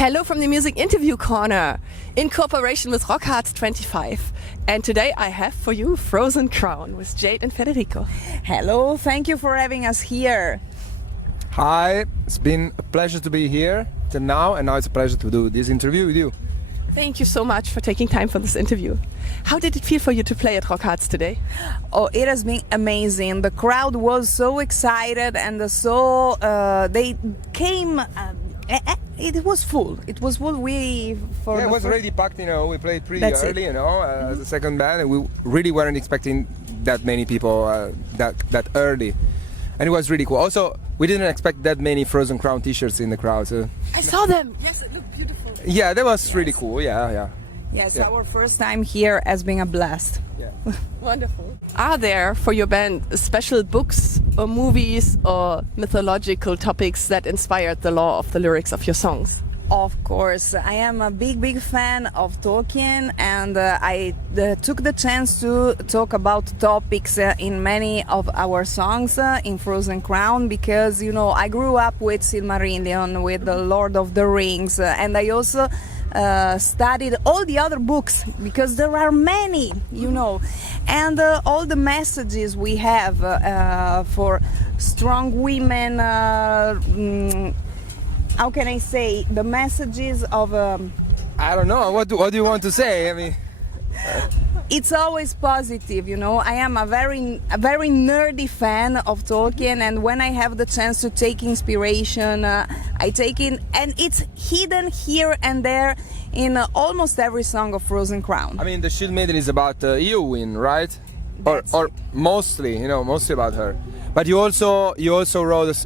Hello from the Music Interview Corner in cooperation with ROCKHARZ 25. And today I have for you Frozen Crown with Jade and Federico. Hello, thank you for having us here. Hi, it's been a pleasure to be here till now, and now it's a pleasure to do this interview with you. Thank you so much for taking time for this interview. How did it feel for you to play at ROCKHARZ today? Oh, it has been amazing. The crowd was so excited and they came. It was full. It was full. It was already packed. We played pretty early. As a second band, and we really weren't expecting that many people that early, and it was really cool. Also, we didn't expect that many Frozen Crown T-shirts in the crowd. So. I saw them. Yes, it looked beautiful. Yeah, that was really cool. Yeah. Yes, our first time here has been a blast. Yeah. Wonderful. Are there for your band special books or movies or mythological topics that inspired the lore of the lyrics of your songs? Of course, I am a big fan of Tolkien, and I took the chance to talk about topics in many of our songs in Frozen Crown because, I grew up with Silmarillion, with the Lord of the Rings, and I also studied all the other books because there are many, and all the messages we have for strong women. How can I say the messages of? I don't know. What do you want to say? I mean, it's always positive, I am a very nerdy fan of Tolkien, and when I have the chance to take inspiration, I take it, and it's hidden here and there in almost every song of Frozen Crown. I mean, the Shield Maiden is about Eowyn, right? Or mostly, mostly about her. But you also wrote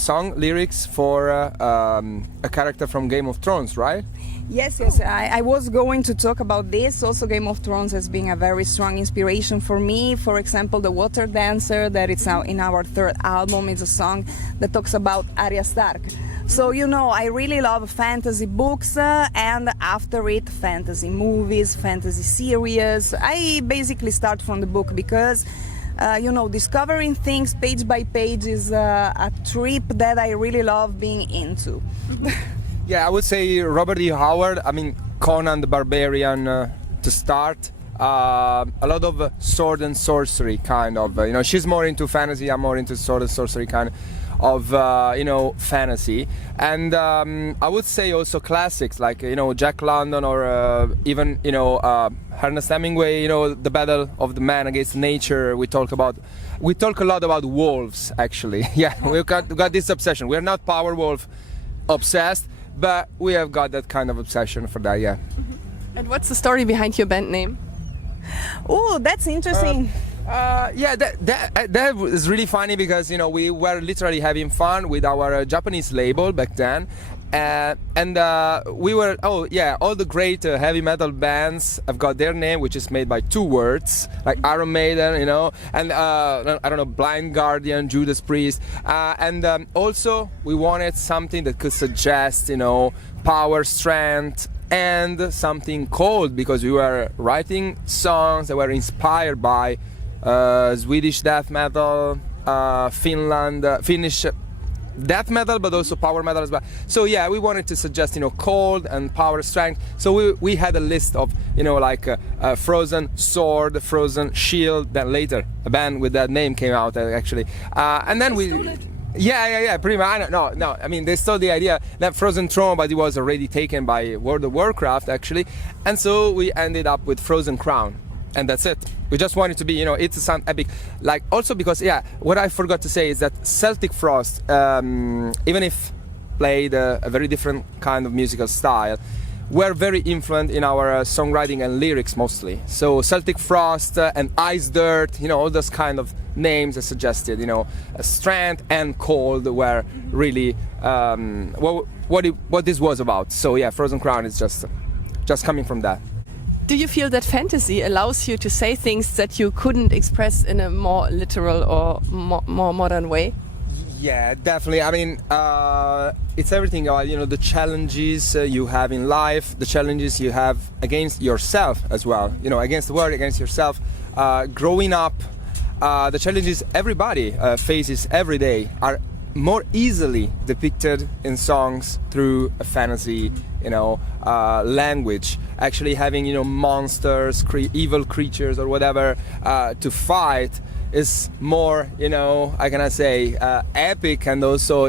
song lyrics for a character from Game of Thrones, right? Yes. I was going to talk about this. Also, Game of Thrones has been a very strong inspiration for me. For example, the Water Dancer, that is now in our third album, is a song that talks about Arya Stark. So, I really love fantasy books and after it, fantasy movies, fantasy series. I basically start from the book because discovering things page by page is a trip that I really love being into. Yeah, I would say Robert E. Howard, Conan the Barbarian to start. A lot of sword and sorcery kind of, she's more into fantasy, I'm more into sword and sorcery kind of, fantasy. And I would say also classics like, Jack London or even, Ernest Hemingway, The Battle of the Man Against Nature. We talk a lot about wolves, actually. Yeah, we've got this obsession. We're not power wolf obsessed, but we have got that kind of obsession for that, yeah. And what's the story behind your band name? Oh, that's interesting. That was really funny because we were literally having fun with our Japanese label back then, and we were all the great heavy metal bands have got their name, which is made by two words like Iron Maiden, and I don't know, Blind Guardian, Judas Priest, and also we wanted something that could suggest power, strength, and something cold because we were writing songs that were inspired by Swedish death metal, Finnish death metal, but also power metal as well. So yeah, we wanted to suggest cold and power, strength. So we had a list of Frozen Sword, Frozen Shield. Then later a band with that name came out actually, and then we. Yeah, pretty much. No. I mean, they stole the idea that Frozen Throne, but it was already taken by World of Warcraft, actually. And so we ended up with Frozen Crown. And that's it. We just want it to be, it to sound epic. Like, also because, what I forgot to say is that Celtic Frost, even if played a very different kind of musical style, were very influential in our songwriting and lyrics mostly. So Celtic Frost and Ice Dirt, all those kind of names that suggested, strength and cold were really what this was about. So yeah, Frozen Crown is just coming from that. Do you feel that fantasy allows you to say things that you couldn't express in a more literal or more modern way? Yeah, definitely. I mean, it's everything about, the challenges you have in life, the challenges you have against yourself as well, against the world, against yourself. Growing up, the challenges everybody faces every day are more easily depicted in songs through a fantasy, language. Actually having, monsters, evil creatures or whatever to fight is more, how can I say, epic and also,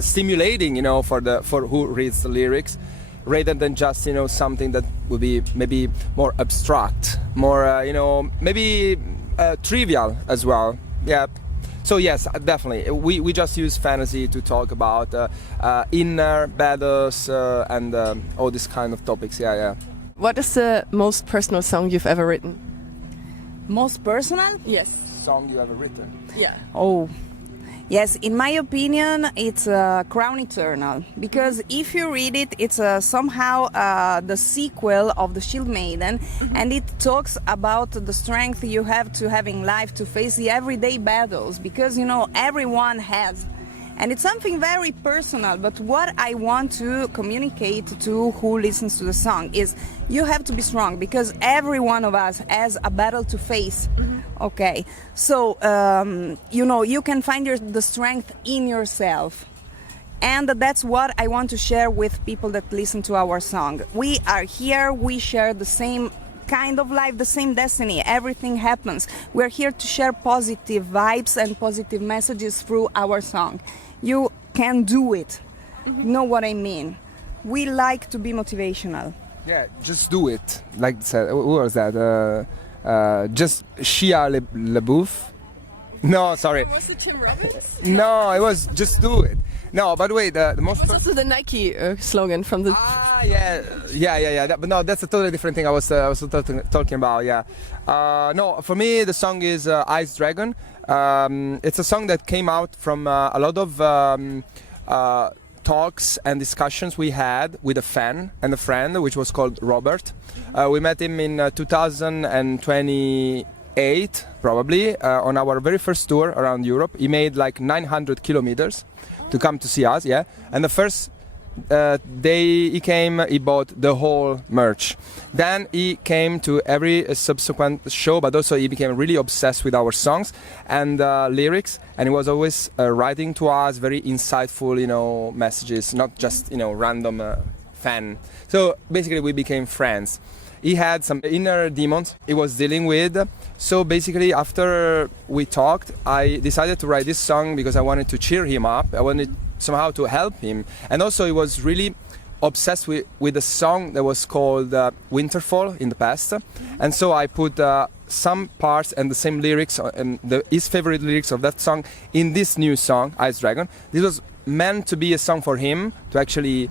stimulating, for who reads the lyrics, rather than just, something that would be maybe more abstract, more, maybe trivial as well. Yeah. So yes, definitely. We just use fantasy to talk about inner battles and all these kind of topics. Yeah. What is the most personal song you've ever written? Most personal? Yes. Song you ever written? Yeah. Oh, yes, in my opinion, it's Crown Eternal, because if you read it, it's somehow the sequel of the Shield Maiden, and it talks about the strength you have to have in life to face the everyday battles, because, everyone has. And it's something very personal, but what I want to communicate to who listens to the song is you have to be strong, because every one of us has a battle to face. Okay, so you can find the strength in yourself, and that's what I want to share with people that listen to our song. We are here, we share the same kind of life, the same destiny. Everything happens. We're here to share positive vibes and positive messages through our song. You can do it. Know what I mean? We like to be motivational. Yeah, just do it. Like said, who was that? Just Shia LaBeouf? No, sorry. Was it Tim Robbins? No, it was just do it. No, by the way, the most. It was also the Nike slogan from the. Yeah. But no, that's a totally different thing. I was talking about. Yeah. No, for me, the song is Ice Dragon. It's a song that came out from a lot of talks and discussions we had with a fan and a friend, which was called Robert. We met him in 2028, probably, on our very first tour around Europe. He made like 900 kilometers to come to see us, yeah. And the first day he came, he bought the whole merch. Then he came to every subsequent show, but also he became really obsessed with our songs and lyrics, and he was always writing to us very insightful, messages, not just, random fan. So basically we became friends. He had some inner demons he was dealing with. So basically after we talked, I decided to write this song because I wanted to cheer him up. I wanted somehow to help him. And also he was really obsessed with a song that was called Winterfall in the past. And so I put some parts and the same lyrics and his favorite lyrics of that song in this new song, Ice Dragon. This was meant to be a song for him to actually,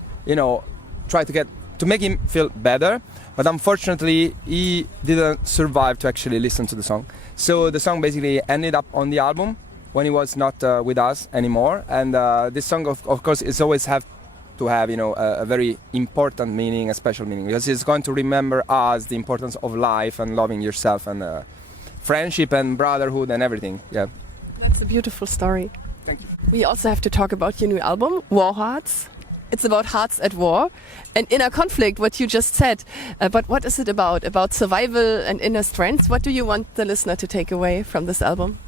try to make him feel better. But unfortunately, he didn't survive to actually listen to the song. So the song basically ended up on the album when he was not with us anymore. And this song, of course, is always have to have, a very important meaning, a special meaning, because it's going to remember us the importance of life and loving yourself and friendship and brotherhood and everything. Yeah. That's a beautiful story. Thank you. We also have to talk about your new album, ROCKHARZ. It's about hearts at war and inner conflict, what you just said. But what is it about? About survival and inner strength? What do you want the listener to take away from this album?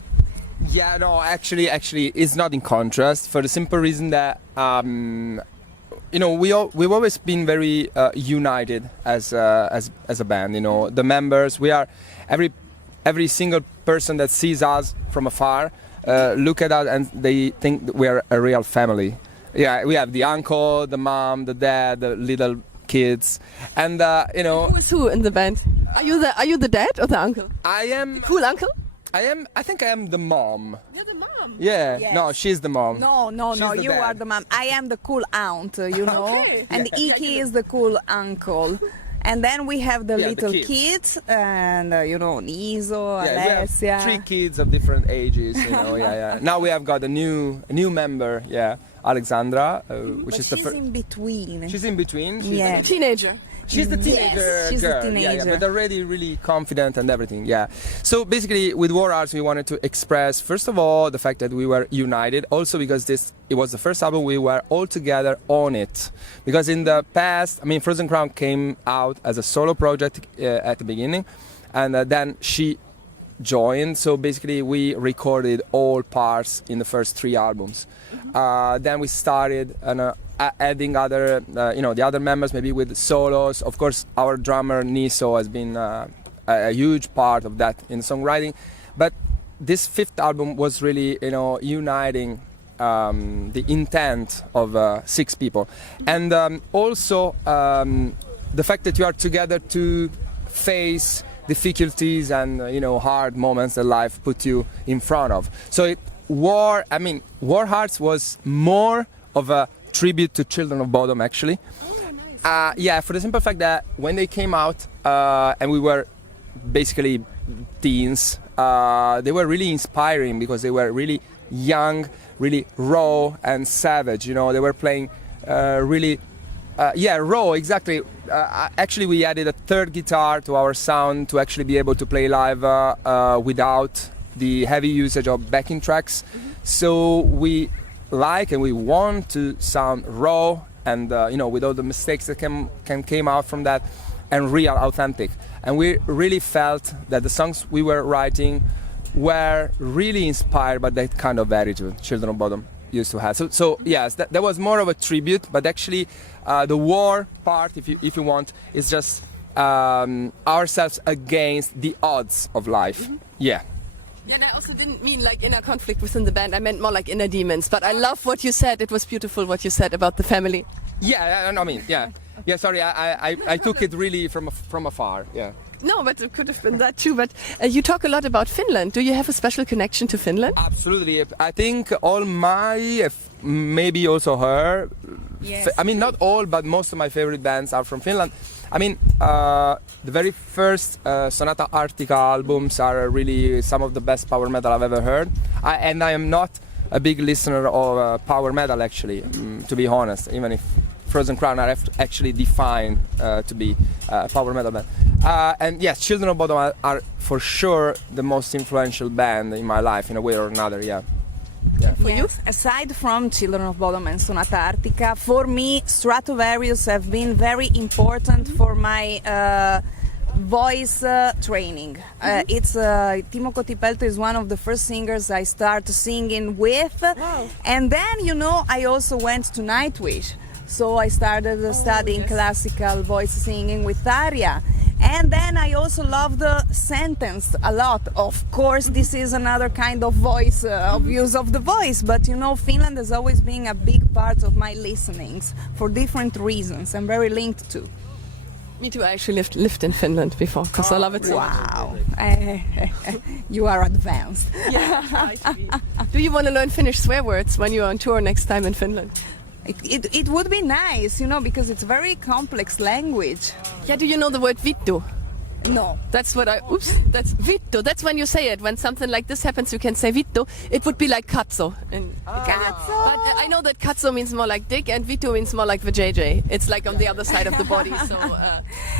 Yeah, no, actually, it's not in contrast, for the simple reason that, we've always been very united as a band. The members, we are every single person that sees us from afar look at us and they think that we are a real family. Yeah, we have the uncle, the mom, the dad, the little kids, and Who is who in the band? Are you the dad or the uncle? I am. Cool uncle? I think I am the mom. You're the mom. Yeah. Yes. No, she's the mom. No, She's the you dad. are the mom. I am the cool aunt, Okay. and Iki is the cool uncle. And then we have the little the kids, and Niso, Yeah, we Alessia. have 3 kids of different ages. Yeah. Now we have got a new member. Yeah, Alexandra, which But is the she's first. in between. She's in between. Yeah. Teenager. She's the teenager she's the girl, teenager. but already really confident and everything, yeah. So basically with ROCKHARZ we wanted to express, first of all, the fact that we were united, also because it was the first album we were all together on it. Because in the past, Frozen Crown came out as a solo project at the beginning, and then she joined. So basically, we recorded all parts in the first 3 albums. Then we started adding other, the other members, maybe with solos. Of course, our drummer Niso has been a huge part of that in songwriting. But this 5th album was really, uniting the intent of 6 people, and also the fact that you are together to face difficulties and hard moments that life put you in front of. So ROCKHARZ was more of a tribute to Children of Bodom, actually. For the simple fact that when they came out and we were basically teens, they were really inspiring because they were really young, really raw and savage. They were playing really raw, exactly. Actually, we added a 3rd guitar to our sound to actually be able to play live without the heavy usage of backing tracks. So we like and we want to sound raw and with all the mistakes that came out from that, and real authentic. And we really felt that the songs we were writing were really inspired by that kind of attitude Children of Bodom used to have. So yes, that was more of a tribute, but actually the war part, if you want, is just ourselves against the odds of life. Yeah, and I also didn't mean like inner conflict within the band. I meant more like inner demons. But I love what you said. It was beautiful what you said about the family. Sorry, I took it really from afar. Yeah. No, but it could have been that too. But you talk a lot about Finland. Do you have a special connection to Finland? Absolutely. I think all my, maybe also her, yes. Not all, but most of my favorite bands are from Finland. The very first Sonata Arctica albums are really some of the best power metal I've ever heard. I am not a big listener of power metal, actually, to be honest, even if Frozen Crown are actually defined to be power metal band. And yes, Children of Bodom are for sure the most influential band in my life, in a way or another, yeah. For you? Aside from Children of Bodom and Sonata Arctica, for me, Stratovarius have been very important for my voice training. It's Timo Kotipelto is one of the first singers I started singing with. Wow. And then, I also went to Nightwish. So I started studying classical voice singing with Tarja. And then I also love the sentence a lot. Of course, this is another kind of voice, of use of the voice. But Finland has always been a big part of my listenings for different reasons. I'm very linked to. Me too. I actually lived in Finland before because I love it so much. Wow. You are advanced. Yeah, try to be. Do you want to learn Finnish swear words when you're on tour next time in Finland? It would be nice, because it's a very complex language. Yeah, do you know the word vittu? No. That's that's vittu. That's when you say it. When something like this happens, you can say vittu. It would be like katso. Katso? But I know that katso means more like dick and vittu means more like vajayjay. It's like on the other side of the body. So,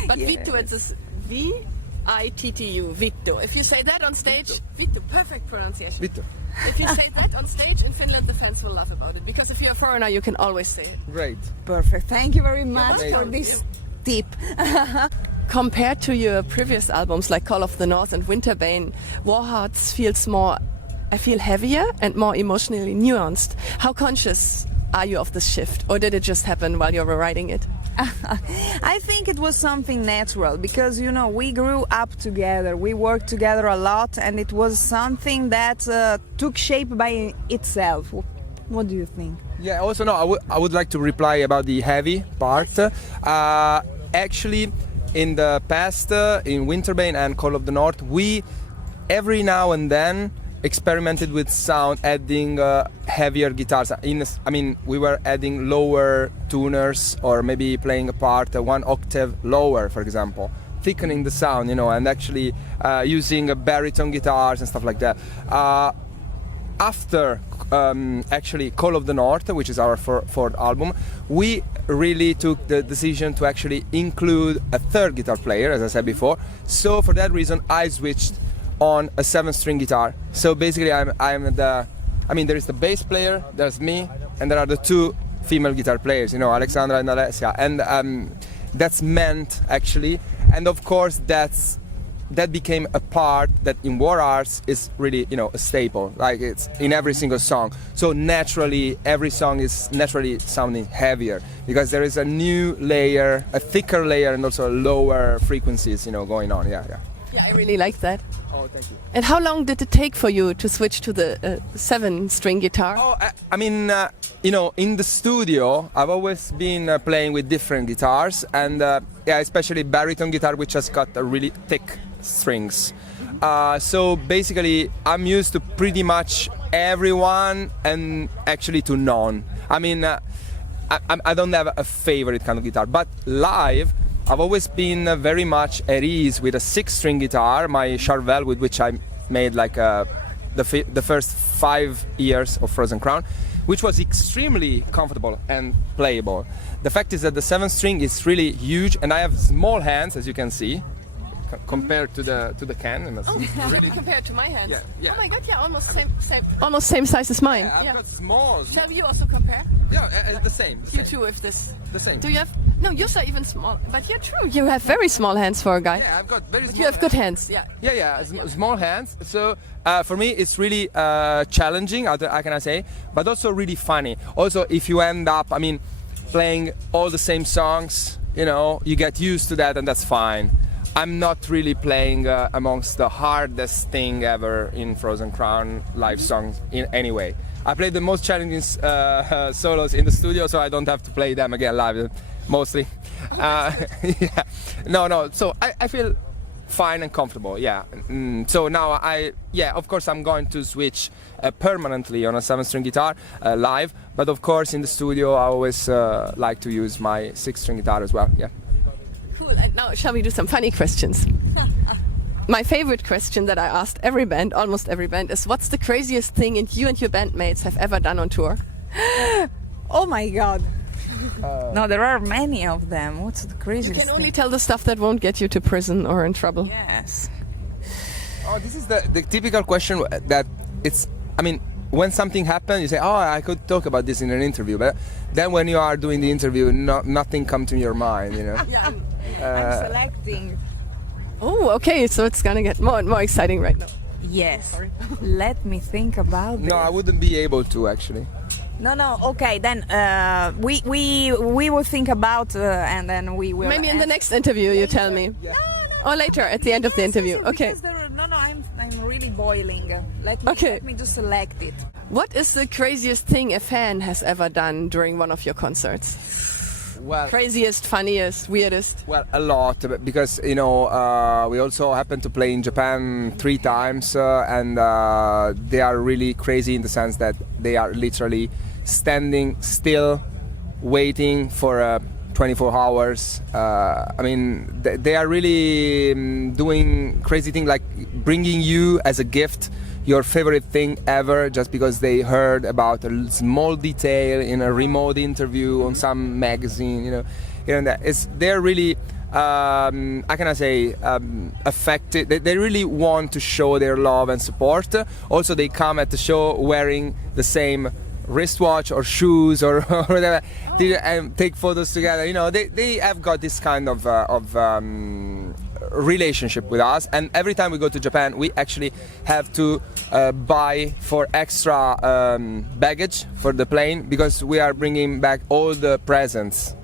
but yes. Vittu, it's this V-I-T-T-U, vittu. If you say that on stage, vittu, perfect pronunciation. Vittu. If you say that on stage in Finland, the fans will laugh about it. Because if you're a foreigner, you can always say it. Great. Perfect. Thank you very much for this tip. Compared to your previous albums like Call of the North and Winterbane, ROCKHARZ feels more, I feel, heavier and more emotionally nuanced. How conscious are you of this shift? Or did it just happen while you were writing it? I think it was something natural because, we grew up together. We worked together a lot and it was something that took shape by itself. What do you think? Yeah, also, no, I would like to reply about the heavy part. Actually, in the past, in Winterbane and Call of the North, we every now and then experimented with sound, adding heavier guitars. We were adding lower tuners or maybe playing a part 1 octave lower, for example, thickening the sound, and actually using baritone guitars and stuff like that. After actually Call of the North, which is our 4th album, we really took the decision to actually include a 3rd guitar player, as I said before. So for that reason, I switched on a 7-string guitar. So basically there is the bass player, there's me, and there are the 2 female guitar players, Alexandra and Alessia. And that's meant, actually, and of course that's that became a part that in ROCKHARZ is really, you know, a staple. Like it's in every single song. So naturally, every song is naturally sounding heavier because there is a new layer, a thicker layer, and also lower frequencies, you know, going on. Yeah, yeah. Yeah, I really like that. Oh, thank you. And how long did it take for you to switch to the 7-string guitar? Oh, I mean, you know, in the studio, I've always been playing with different guitars, and yeah, especially baritone guitar, which has got a really thick strings. So basically, I'm used to pretty much everyone, and actually to none. I mean, I don't have a favorite kind of guitar, but live, I've always been very much at ease with a 6-string guitar, my Charvel, with which I made like the first 5 years of Frozen Crown, which was extremely comfortable and playable. The fact is that the 7-string is really huge, and I have small hands, as you can see, compared to the can. And Really compared to my hands. Yeah, yeah. Oh my God! Yeah, almost same size as mine. Yeah, I've got small. Shall you also compare? Yeah, the same. You too, with this. The same. Do you have? No, yours are even small. But you're true. You have very small hands for a guy. Yeah, I've got very small. You have good hands. Yeah. Yeah, small hands. So for me, it's really challenging. How can I say? But also really funny. Also, if you end up, I mean, playing all the same songs, you know, you get used to that, and that's fine. I'm not really playing amongst the hardest thing ever in Frozen Crown live songs in any way. I play the most challenging solos in the studio, so I don't have to play them again live, mostly. Yeah. No. So I feel fine and comfortable. Yeah. So now of course, I'm going to switch permanently on a 7-string guitar live, but of course in the studio I always like to use my 6-string guitar as well. Yeah. Cool. And now, shall we do some funny questions? My favorite question that I asked every band, almost every band, is what's the craziest thing you and your bandmates have ever done on tour? Oh my God. No, there are many of them. What's the You craziest can only thing? tell the stuff that won't get you to prison or in trouble. Yes. Oh, this is the typical question that it's, I mean, when something happens, you say, oh, I could talk about this in an interview. But then when you are doing the interview, nothing comes to your mind, you know. Yeah. I'm selecting. Oh, okay. So it's gonna get more and more exciting right now. Yes. Let me think about this. No, I wouldn't be able to actually. No. Okay, then we will think about and then we will. Maybe in the next interview you tell me. Or later at the end of the interview. Okay. I'm really boiling. Let me just select it. What is the craziest thing a fan has ever done during one of your concerts? Well, Craziest, funniest, weirdest? well, a lot, because you know we also happened to play in Japan 3 times, and they are really crazy in the sense that they are literally standing still, waiting for 24 hours. I mean, they are really doing crazy things, like bringing you as a gift your favorite thing ever, just because they heard about a small detail in a remote interview on some magazine, you know that they're really how can I say, affected. They really want to show their love and support. Also, they come at the show wearing the same wristwatch or shoes or whatever, and take photos together. You know, they have got this kind of relationship with us, and every time we go to Japan, we actually have to buy for extra baggage for the plane, because we are bringing back all the presents,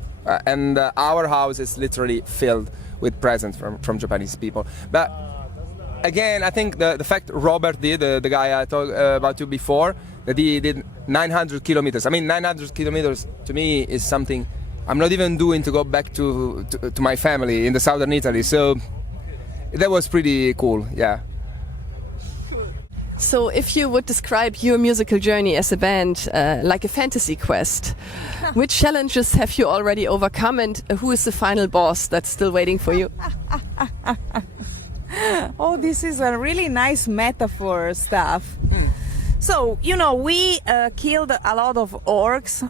and our house is literally filled with presents from Japanese people. But again, I think the fact Robert did, the guy I talked about you before, that he did 900 kilometers. I mean, 900 kilometers to me is something I'm not even doing to go back to my family in the southern Italy. So that was pretty cool, yeah. So if you would describe your musical journey as a band like a fantasy quest, which challenges have you already overcome, and who is the final boss that's still waiting for you? Oh, this is a really nice metaphor stuff. So, you know, we killed a lot of orcs.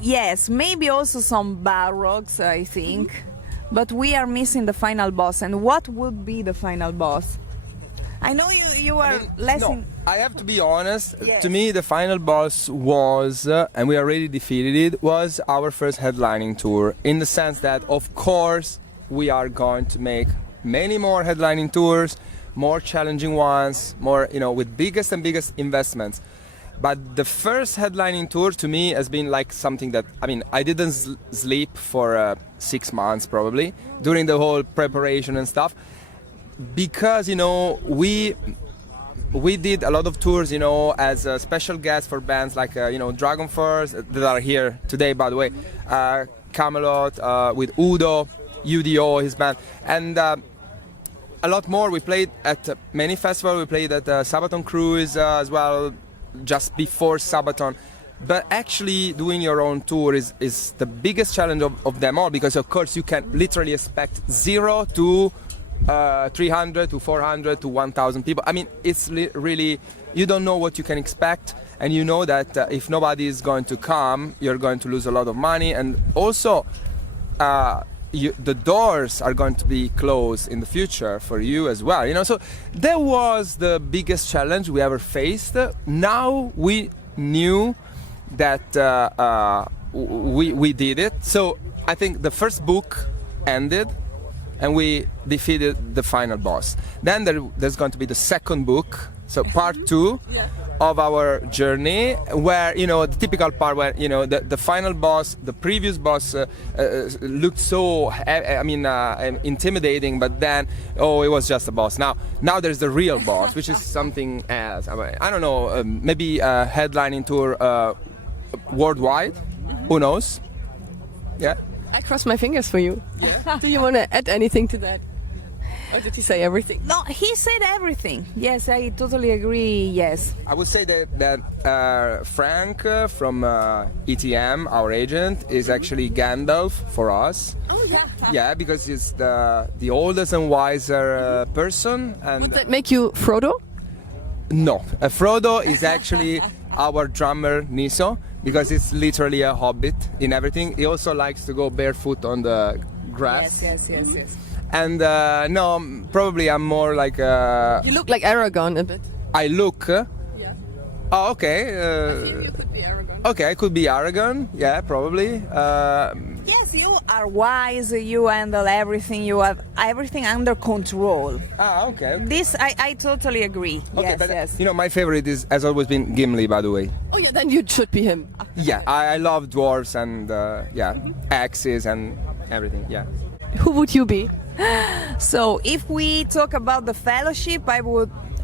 Yes, maybe also some balrogs, I think. But we are missing the final boss. And what would be the final boss? I know you are less. No, I have to be honest. Yes. To me, the final boss was, and we already defeated it, was our first headlining tour. In the sense that, of course, we are going to make many more headlining tours, more challenging ones, more, with biggest and biggest investments. But the first headlining tour to me has been like something that, I didn't sleep for 6 months probably during the whole preparation and stuff, because, we did a lot of tours, as a special guest for bands like, ROCKHARZ that are here today, by the way, Camelot, with UDO, his band, and a lot more. We played at many festivals. We played at Sabaton Cruise as well, just before Sabaton. But actually doing your own tour is the biggest challenge of them all, because of course you can literally expect 0 to 300 to 400 to 1,000 people. It's really, you don't know what you can expect, and you know that if nobody is going to come, you're going to lose a lot of money, and also the doors are going to be closed in the future for you as well. So that was the biggest challenge we ever faced. Now we knew that we did it. So I think the first book ended, and we defeated the final boss. Then there's going to be the second book, so part 2 of our journey, where, the typical part where, the final boss, the previous boss looked so, intimidating, but then, it was just a boss. Now there's the real boss, which is something else. I don't know, maybe a headlining tour worldwide, who knows? Yeah. I cross my fingers for you. Yeah. Do you want to add anything to that? Or did he say everything? No, he said everything. Yes, I totally agree, yes. I would say that Frank from ETM, our agent, is actually Gandalf for us. Oh, yeah. Yeah, because he's the oldest and wiser person. And would that make you Frodo? No, Frodo is actually our drummer, Niso, because it's literally a hobbit in everything. He also likes to go barefoot on the grass. Yes. And no, probably I'm more like... You look like Aragorn a bit. I look? Yeah. Oh, okay. You could be Aragorn. Okay, I could be Aragorn. Yeah, probably. Yes, you are wise, you handle everything, you have everything under control. Okay. This, I totally agree. Okay, yes, but yes. my favorite has always been Gimli, by the way. Oh yeah, then you should be him. Yeah, I love dwarves and axes and everything, yeah. Who would you be? So if we talk about the fellowship,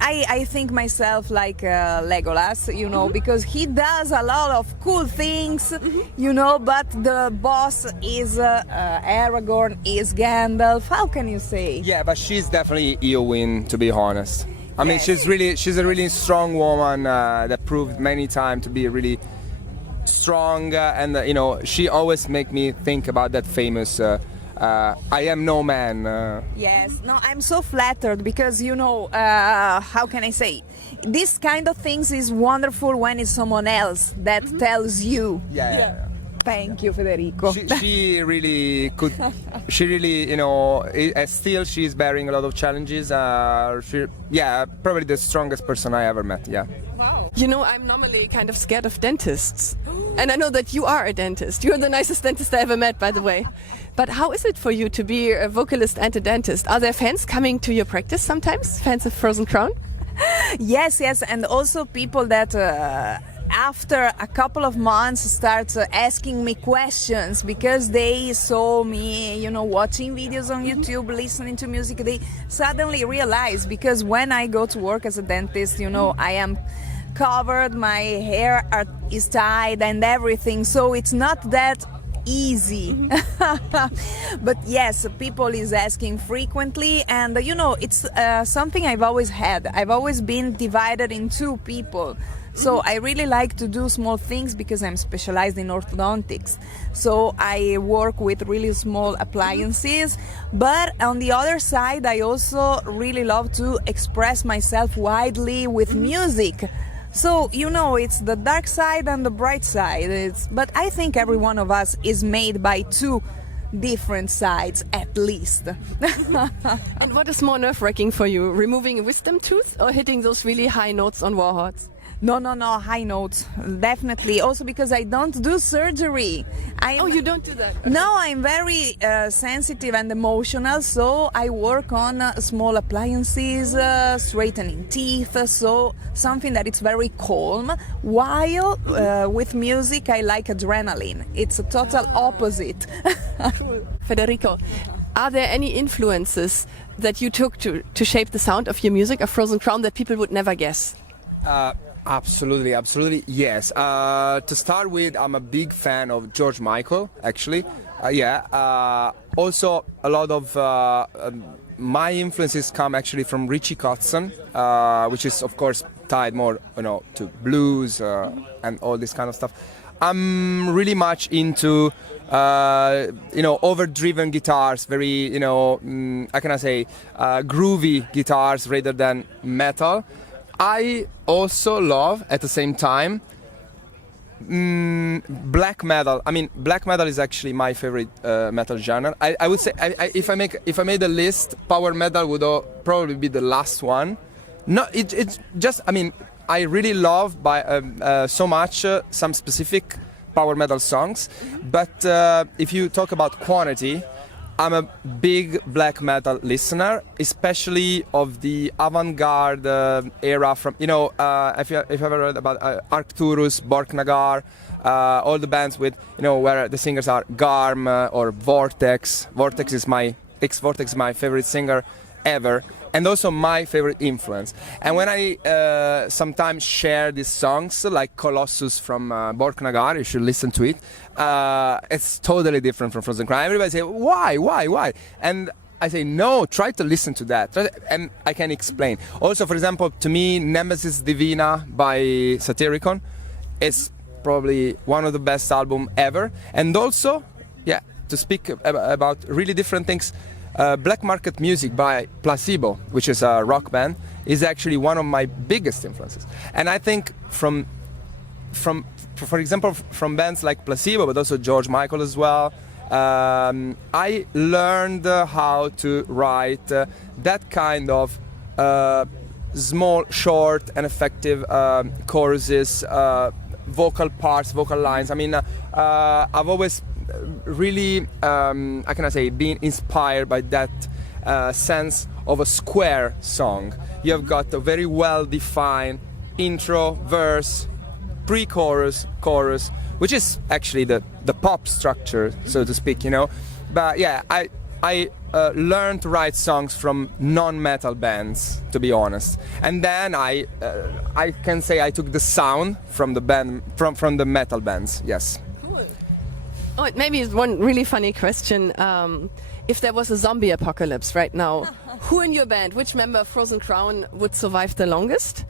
I think myself like Legolas, because he does a lot of cool things, but the boss is Aragorn, is Gandalf. How can you say? Yeah, but she's definitely Eowyn, to be honest. I mean, Yes. she's a really strong woman that proved many times to be really strong, and she always make me think about that famous I am no man. Yes, no, I'm so flattered because, how can I say? This kind of things is wonderful when it's someone else that tells you. Yeah. Thank you, Federico. She really could. She really, still she's bearing a lot of challenges. Probably the strongest person I ever met. Yeah. Wow. I'm normally kind of scared of dentists. And I know that you are a dentist. You're the nicest dentist I ever met, by the way. But how is it for you to be a vocalist and a dentist? Are there fans coming to your practice sometimes? Fans of Frozen Crown? Yes, and also people that after a couple of months start asking me questions because they saw me, watching videos on YouTube, listening to music. They suddenly realize, because when I go to work as a dentist, I am covered, my hair is tied and everything, so it's not that easy. But yes, people is asking frequently, and it's something I've always had. I've always been divided in two people. So I really like to do small things because I'm specialized in orthodontics. So I work with really small appliances, but on the other side I also really love to express myself widely with music. So, it's the dark side and the bright side. But I think every one of us is made by two different sides, at least. And what is more nerve-wracking for you, removing a wisdom tooth or hitting those really high notes on Warhorse? No, high notes, definitely. Also because I don't do surgery. Oh, you don't do that? No, I'm very sensitive and emotional, so I work on small appliances, straightening teeth, so something that it's very calm. While with music, I like adrenaline. It's a total opposite. Federico, are there any influences that you took to shape the sound of your music, of Frozen Crown, that people would never guess? Absolutely, yes. To start with, I'm a big fan of George Michael, actually. Also, a lot of my influences come actually from Richie Kotzen, which is, of course, tied more, to blues and all this kind of stuff. I'm really much into, overdriven guitars, very, how can I say, groovy guitars rather than metal. I also love, at the same time, black metal. I mean, black metal is actually my favorite metal genre. I would say, if I made a list, power metal would probably be the last one. No, it's just, I mean, I really love so much some specific power metal songs, but if you talk about quantity, I'm a big black metal listener, especially of the avant-garde era from, if you've ever heard about Arcturus, Borknagar, all the bands with, where the singers are Garm or Vortex. Vortex is my favorite singer ever, and also my favorite influence. And when I sometimes share these songs, like Colossus from Borknagar, you should listen to it. It's totally different from Frozen Crown. Everybody say, why? And I say, no, try to listen to that. And I can explain. Also, for example, to me, Nemesis Divina by Satyricon is probably one of the best albums ever. And also, to speak about really different things, Black Market Music by Placebo, which is a rock band, is actually one of my biggest influences. And I think for example, from bands like Placebo, but also George Michael as well, I learned how to write that kind of small, short and effective choruses, vocal parts, vocal lines. I mean, I've always really, how can I say, being inspired by that sense of a square song. You have got a very well-defined intro, verse, pre-chorus, chorus, which is actually the pop structure, so to speak, But yeah, I learned to write songs from non-metal bands, to be honest. And then I can say I took the sound from the band, from the metal bands, yes. Oh, maybe one really funny question. If there was a zombie apocalypse right now, who in your band, which member of Frozen Crown would survive the longest?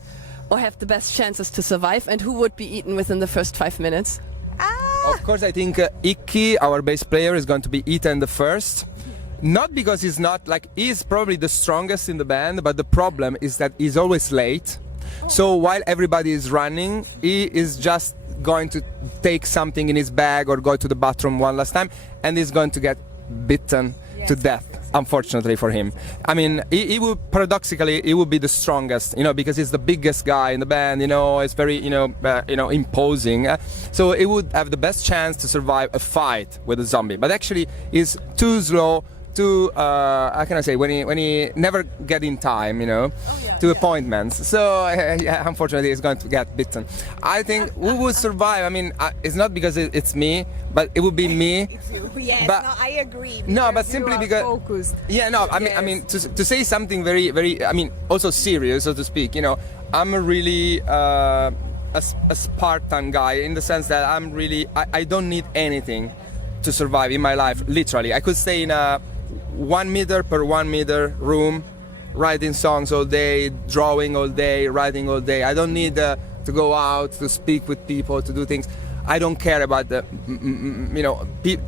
Or have the best chances to survive? And who would be eaten within the first 5 minutes? Of course, I think Ikki, our bass player, is going to be eaten the first. Not because he's probably the strongest in the band, but the problem is that he's always late. So while everybody is running, he is just going to take something in his bag or go to the bathroom one last time, and he's going to get bitten to death, unfortunately for him. I mean, he will, paradoxically, he will be the strongest, because he's the biggest guy in the band, it's very, imposing. So he would have the best chance to survive a fight with a zombie, but actually he's too slow, too, how can I say, when he never get in time, to appointments. So unfortunately he's going to get bitten. I think who would survive, I mean, it's not because it's me, but it would be me. It's you. Yes, but, I agree. No, but simply because focused. Yeah, no, I mean to say something very, very, I mean, also serious, so to speak. I'm a really a Spartan guy, in the sense that I don't need anything to survive in my life. Literally, I could stay in a 1 meter per 1 meter room, writing songs all day, drawing all day, writing all day. I don't need to go out to speak with people, to do things. I don't care about the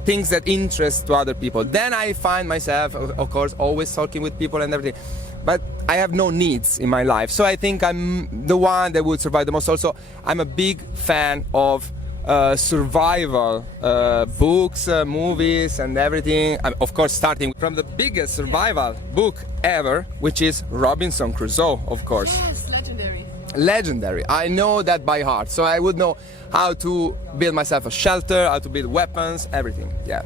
things that interest to other people. Then I find myself, of course, always talking with people and everything, but I have no needs in my life. So I think I'm the one that would survive the most. Also, I'm a big fan of survival books, movies and everything. Of course, starting from the biggest survival book ever, which is Robinson Crusoe, of course. Yes, legendary. legendary. I know that by heart, so I would know how to build myself a shelter, how to build weapons, everything. Yeah.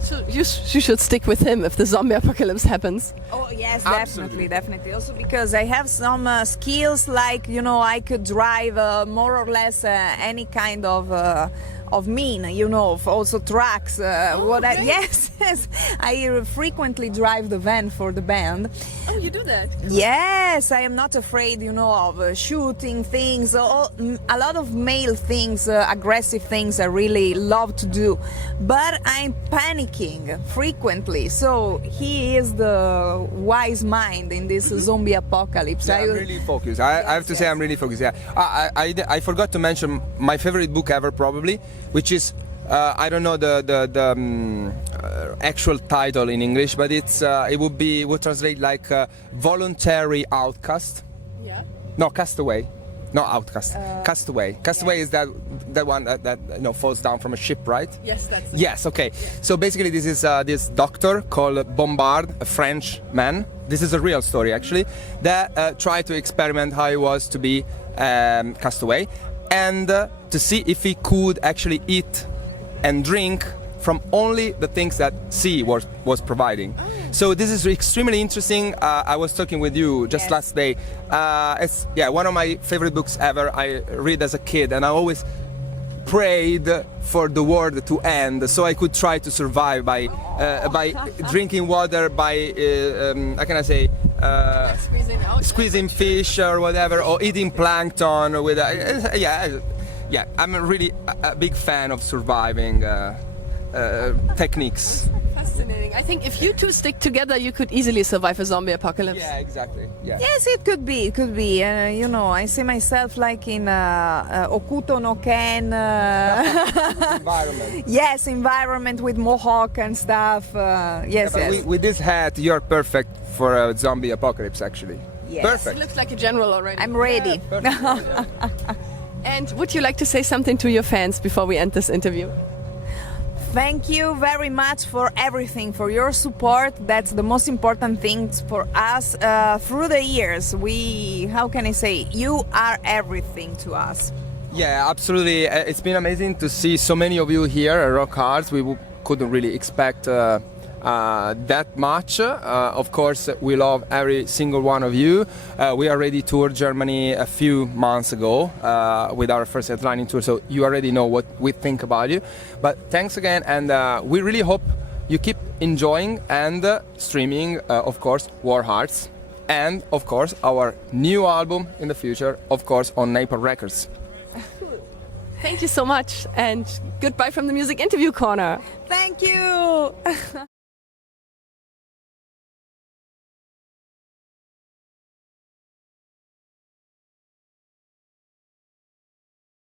So you should stick with him if the zombie apocalypse happens. Oh yes, Absolutely. definitely. Also because I have some skills, like I could drive more or less any kind of mean, also trucks. great. Yes, I frequently drive the van for the band. Oh, you do that? Yes, I am not afraid, of shooting things. A lot of male things, aggressive things, I really love to do. But I'm panicking frequently. So he is the wise mind in this zombie apocalypse. Yeah, I'm really focused. I have to say I'm really focused. Yeah, I forgot to mention my favorite book ever, probably, which is I don't know the actual title in English, but it would translate like voluntary outcast. Yeah. No, castaway. Not outcast. Castaway. Castaway is that one that falls down from a ship, right? Yes, that's it. Yes. Okay. So basically, this is this doctor called Bombard, a French man. This is a real story, actually, that tried to experiment how it was to be castaway, and to see if he could actually eat and drink from only the things that sea was providing. So this is extremely interesting. I was talking with you just last day. It's one of my favorite books ever. I read as a kid, and I always prayed for the world to end, so I could try to survive by drinking water, by how can I say, squeezing fish or whatever, or eating plankton with I'm really a big fan of surviving techniques. Fascinating. I think if you two stick together, you could easily survive a zombie apocalypse. Yeah, exactly. Yeah. Yes, it could be. It could be. I see myself like in Okuto no Ken. Environment. Yes, environment with mohawk and stuff. Yes, But yes. with this hat, you're perfect for a zombie apocalypse, actually. Yes. He Perfect. looks like a general already. I'm ready. Perfect. Yeah. And would you like to say something to your fans before we end this interview? Thank you very much for everything, for your support. That's the most important thing for us through the years. How can I say, you are everything to us. Yeah, absolutely. It's been amazing to see so many of you here at ROCKHARZ. We couldn't really expect that much. Of course, we love every single one of you. We already toured Germany a few months ago with our first headlining tour, so you already know what we think about you. But thanks again, and we really hope you keep enjoying and streaming, of course, ROCKHARZ, and of course our new album in the future, of course, on Naples Records. Thank you so much, and goodbye from the Music Interview Corner. Thank you.